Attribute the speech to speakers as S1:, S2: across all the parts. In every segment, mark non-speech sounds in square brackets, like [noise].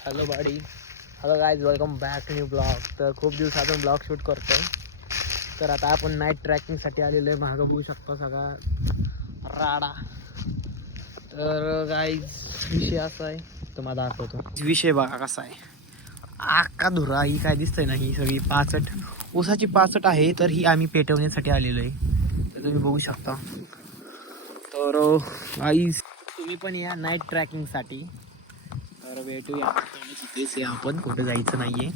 S1: Hello buddy. Hello guys welcome back new blog तर खूप दिवसातून ब्लॉग शूट करतो तर आता आपण नाईट ट्रॅकिंगसाठी आलेलो आहे मागं बघू शकतो सगळा राडा. तर गाईज विषय असा आहे. तुम्हाला दाखवतो. विषय बघा कसा आहे. आका धुरा ही काय दिसतंय ना ही सगळी पाचट. ऊसाची पाचट आहे तर ही आम्ही पेटवण्यासाठी आलेलो आहे तर तुम्ही बघू शकता. तर गाईज तुम्ही पण या नाईट ट्रॅकिंगसाठी तर भेटूया. तिथेच आहे आपण कुठं जायचं नाहीये.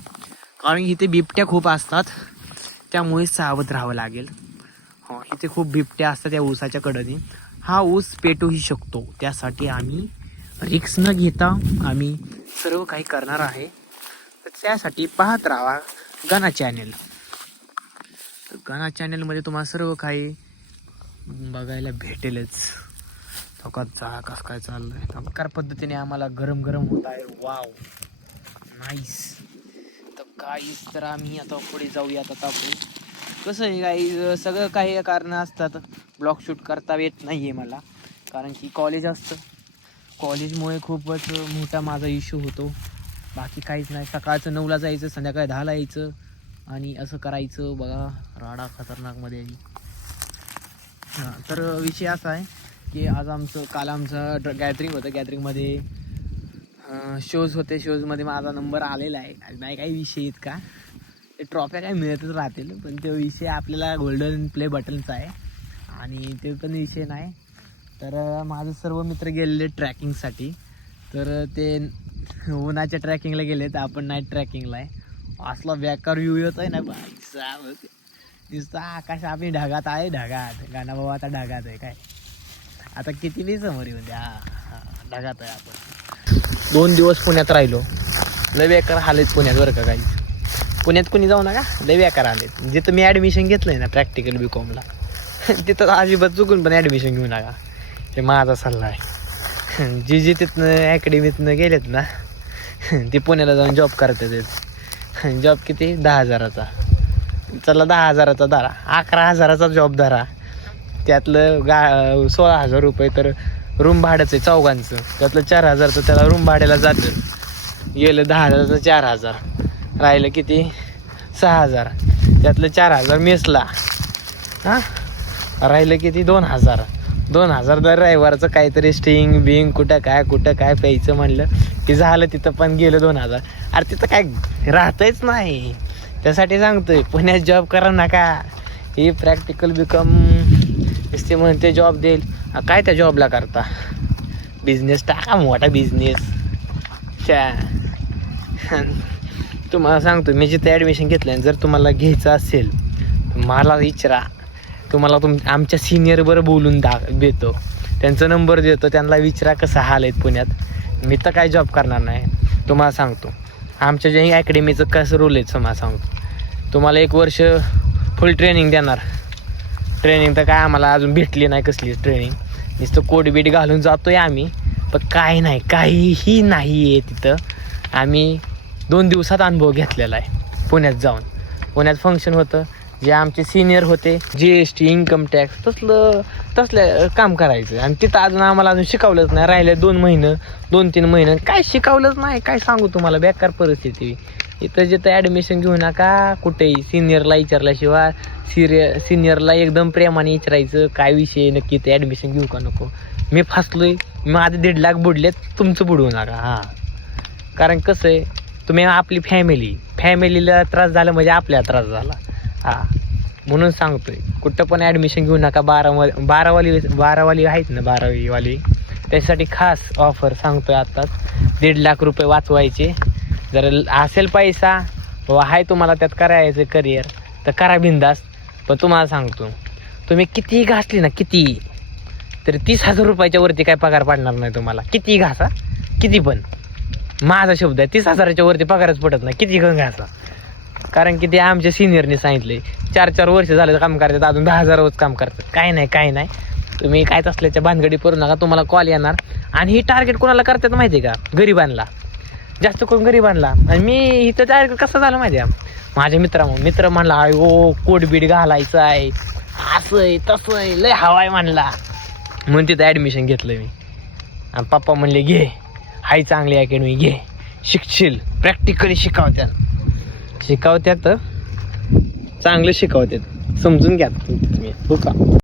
S1: कारण इथे बिबट्या खूप असतात. त्यामुळे सावध राहावं लागेल. हा इथे खूप बिबट्या असतात त्या ऊसाच्या कडनी. हा ऊस पेटूही शकतो. त्यासाठी आम्ही रिक्स न घेता आम्ही सर्व काही करणार आहे. तर त्यासाठी पाहत राहा गाना चॅनेल. तर गाना चॅनेलमध्ये तुम्हाला सर्व काही बघायला भेटेलच. सकाळचा जा कसं काय चाललंय? चमत्कार पद्धतीने आम्हाला गरम गरम होत आहे. वाव नाईस तर काहीच तर आम्ही आता पुढे जाऊयात आता आपण कसं आहे काही सगळं काही कारणं असतात. ब्लॉग शूट करता येत नाही आहे मला. कारण की कॉलेज असतं. कॉलेजमुळे खूपच मोठा माझा इश्यू होतो. बाकी काहीच नाही. सकाळचं नऊला जायचं संध्याकाळी दहाला यायचं. आणि असं करायचं. बघा राडा खतरनाकमध्ये हां तर विषय असा आहे. की आज आमचं काल आमचं गॅदरिंग होतं गॅदरिंगमध्ये शोज होते शोजमध्ये माझा नंबर आलेला आहे. नाही काही विषय आहेत का? ते ट्रॉफ्या काही मिळतच राहतील पण तो विषय आपल्याला गोल्डन प्ले बटनचा आहे. आणि ते पण विषय नाही. तर माझे सर्व मित्र गेलेले ट्रॅकिंगसाठी तर ते उन्हाच्या ट्रॅकिंगला गेले तर आपण नाईट ट्रॅकिंगला आहे. असला बेकार व्ह्यू येतो आहे ना बाईक साहेब. आकाश आम्ही ढगात आहे ढगात. गाणाबाबा आता ढगात आहे काय? आता किती बी समोर येऊ द्या? ढगात आहे आपण. दोन दिवस पुण्यात राहिलो. लय बेकार आलेत पुण्यात बरं का काही? पुण्यात कोणी जाऊ नका? लय बेकार आलेत जिथं मी ॲडमिशन घेतलंय ना प्रॅक्टिकल बी कॉमला तिथं अजिबात चुकून पण ॲडमिशन घेऊ नका. हे माझा सल्ला आहे. [laughs] जी जी तिथनं अकॅडमीतनं गेलेत ना [laughs] ते पुण्याला जाऊन जॉब करतात. [laughs] जॉब किती? दहा हजाराचा. चला दहा हजाराचा धरा. अकरा हजाराचा जॉब धरा. त्यातलं गा सोळा हजार रुपये तर रूम भाड्याचं आहे चौघांचं. त्यातलं चार हजारचं त्याला रूम भाड्याला जातं. गेलं दहा हजाराचं चार हजार. राहिलं किती? सहा हजार. त्यातलं चार हजार मेसला. हां? राहिलं किती? दोन हजार. दोन हजार दर रविवारचं काहीतरी स्टिंग बिंग कुठं काय कुठं काय प्यायचं म्हणलं की झालं तिथं पण गेलं दोन हजार. अरे तिथं काय राहतंयच नाही. त्यासाठी सांगतोय पुण्यात जॉब करा नका. ही प्रॅक्टिकल बिकम ते म्हणते जॉब देईल. काय त्या जॉबला करता? बिझनेस टाका मोठा बिझनेस च्या. तुम्हाला सांगतो मी जिथे ॲडमिशन घेतलं जर तुम्हाला घ्यायचं असेल तर मला विचारा. तुम्हाला तुम आमच्या सिनियरवर बोलून दा देतो. त्यांचा नंबर देतो त्यांना विचारा कसं हाल आहेत पुण्यात. मी तर काय जॉब करणार नाही. तुम्हाला सांगतो. आमच्या जे अकॅडमीचं कसं रोल आहे तुम्हाला सांगतो. तुम्हाला एक वर्ष फुल ट्रेनिंग देणार. ट्रेनिंग तर काय आम्हाला अजून भेटली नाही कसली ट्रेनिंग नुसतं कोट बीट घालून जातोय आम्ही पण काय नाही काहीही नाही आहे तिथं. आम्ही दोन दिवसात अनुभव घेतलेला आहे पुण्यात जाऊन. पुण्यात फंक्शन होतं जे आमचे सिनियर होते G S T income tax तसलं तसलं काम करायचं. आणि तिथं अजून आम्हाला अजून शिकवलंच नाही. राहिले दोन महिनं दोन तीन महिनं काय शिकवलंच नाही. काय सांगू तुम्हाला? बेकार परिस्थिती. इथं जिथं ॲडमिशन घेऊ नका कुठेही सिनियरला विचारल्याशिवाय सिरिय सिनियरला एकदम प्रेमाने विचारायचं काय विषय नक्की ते ॲडमिशन घेऊ का नको. मी फसलोय माझे दीड लाख बुडलेत तुमचं बुडवू नका हां. कारण कसं आहे तुम्ही आपली फॅमिली फॅमिलीला त्रास झाला म्हणजे आपल्याला त्रास झाला हां. म्हणून सांगतोय कुठं पण ॲडमिशन घेऊ नका बारावा बारावाली बारावाली आहेत ना बारावीवाली. त्यासाठी खास ऑफर सांगतोय आत्ताच दीड लाख रुपये वाचवायचे. जर असेल पैसा व आहे तुम्हाला त्यात करायचं करिअर तर करा बिंदास. पण तुम्हाला सांगतो तुम्ही कितीही घासली ना किती? तरी तीस हजार रुपयाच्या वरती काय पगार पाडणार नाही तुम्हाला. किती घासा किती पण. माझा शब्द आहे तीस हजाराच्या वरती पगारच पडत नाही. किती गण घासा. कारण की ते आमच्या सिनियरने सांगितले चार चार वर्ष झाले काम करतात अजून दहा हजारवरच काम करतात. काय नाही काय नाही. तुम्ही काय असल्याच्या भानगडी करू नका तुम्हाला कॉल येणार. आणि ही टार्गेट कोणाला करतात माहिती आहे का? गरिबांना जास्त करून गरिबांना आणि मी इथं टार्गेट कसं झालं माहिती आहे माझ्या मित्रा मित्र म्हणला आय ओ कोटबीट घालायचं आहे असं आहे तसं आहे लय हवाय म्हणला. म्हणून तिथं ॲडमिशन घेतलं मी. आणि पप्पा म्हणले घे. हाय चांगली अकॅडमी घे. शिकशील. प्रॅक्टिकली शिकवत्यात शिकवत्यात चांगलं शिकावत्यात समजून घ्या तुम्ही. हो का?